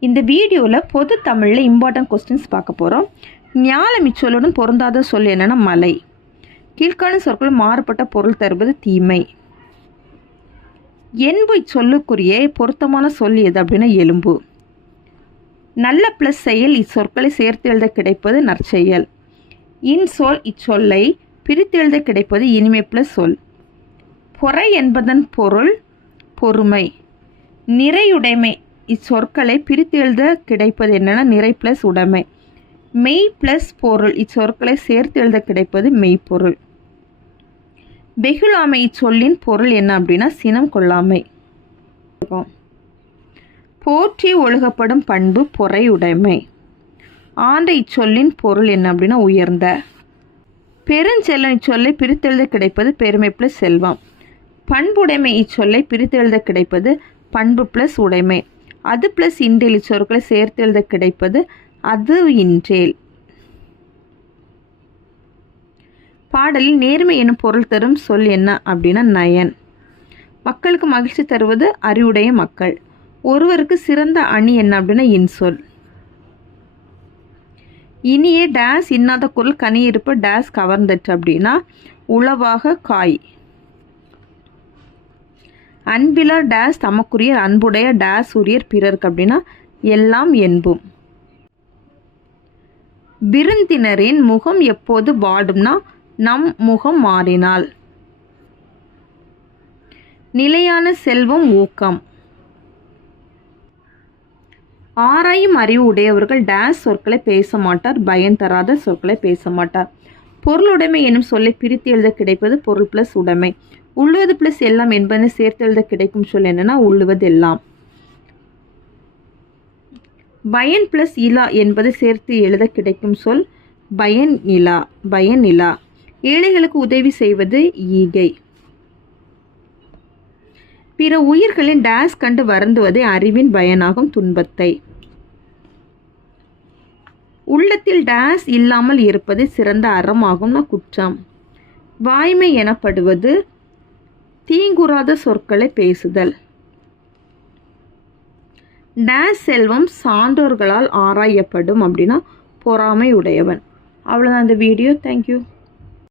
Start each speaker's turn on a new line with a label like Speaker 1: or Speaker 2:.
Speaker 1: இந்த வீடியோவில் பொது தமிழில் இம்பார்ட்டன்ட் கொஸ்டின்ஸ் பார்க்க போகிறோம் ஞாலம் மிச்சலுடன் பொருந்தாத சொல் என்னென்னா மலை. கீழ்காணும் சொற்கள் மாறுபட்ட பொருள் தருவது தீமை. என்பு இச்சொல்லுக்குரிய பொருத்தமான சொல் எது அப்படின்னா எலும்பு. நல்ல ப்ளஸ் செயல் இச்சொற்களை சேர்த்து எழுத கிடைப்பது நற்செயல். இன்சொல் இச்சொல்லை பிரித்து எழுத கிடைப்பது இனிமை ப்ளஸ் சொல். பொறை என்பதன் பொருள் பொறுமை. நிறையுடைமை இச்சொற்களை பிரித்து எழுத கிடைப்பது என்னென்னா நிறை ப்ளஸ் உடைமை. மெய் ப்ளஸ் பொருள். இச்சொற்களை சேர்த்து எழுத கிடைப்பது மெய்ப்பொருள். வெகுளாமை இச்சொல்லின் பொருள் என்ன அப்படின்னா சினம் கொள்ளாமை. போற்றி ஒழுகப்படும் பண்பு பொறை உடைமை. ஆண்ட இச்சொல்லின் பொருள் என்ன அப்படின்னா உயர்ந்த. பெருஞ்செல்லம் இச்சொல்லை பிரித்தெழுத கிடைப்பது பெருமை ப்ளஸ் செல்வம். பண்புடைமை இச்சொல்லை பிரித்தெழுத கிடைப்பது பண்பு ப்ளஸ் உடைமை. அது ப்ளஸ் இன்றேல் சொற்களை சேர்த்து எழுத கிடைப்பது அது இன்றேல். பாடலில் நேர்மை எனும் பொருள் தரும் சொல் என்ன அப்படின்னா நயன். மக்களுக்கு மகிழ்ச்சி தருவது அறிவுடைய மக்கள். ஒருவருக்கு சிறந்த அணி என்ன அப்படின்னா இன்சொல். இனியே டேஸ் இன்னாத குரல் கனியிருப்பு டேஸ் கவர்ந்துட்டு அப்படின்னா உளவாக காய். அன்பிலர் டேஸ் தமக்குரியர் அன்புடைய டேஸ் உரியர் பிறர்க்கு அப்படின்னா எல்லாம் என்பும். விருந்தினரின் முகம் எப்போது வாடும்னா நம் முகம் மாறினால். நிலையான செல்வம் ஊக்கம். ஆராயும் அறிவு உடையவர்கள் டேஸ் சொற்களை பேச மாட்டார் பயன் தராத சொற்களை பேச மாட்டார். பொருளுடைமை எனும் சொல்லை பிரித்து எழுத கிடைப்பது பொருள் பிளஸ் உடைமை. உள்ளுவது பிளஸ் எல்லாம் என்பதை சேர்த்து எழுத கிடைக்கும் சொல் என்னன்னா உள்ளுவது எல்லாம் பயன் பிளஸ் இலா என்பது சேர்த்து எழுத கிடைக்கும் சொல் பயன் நிலா பயன் இலா ஏழைகளுக்கு உதவி செய்வது ஈகை. பிற உயிர்களின் டேஸ் கண்டு வருந்துவதே அறிவின் பயனாகும் துன்பத்தை. உள்ளத்தில் டேஸ் இல்லாமல் இருப்பது சிறந்த அறமாகும்னா குற்றம். வாய்மை எனப்படுவது தீங்குறாத சொற்களை பேசுதல். டேஸ் செல்வம் சான்றோர்களால் ஆராயப்படும் அப்படின்னா பொறாமை உடையவன். அவ்வளோதான் இந்த வீடியோ. தேங்க்யூ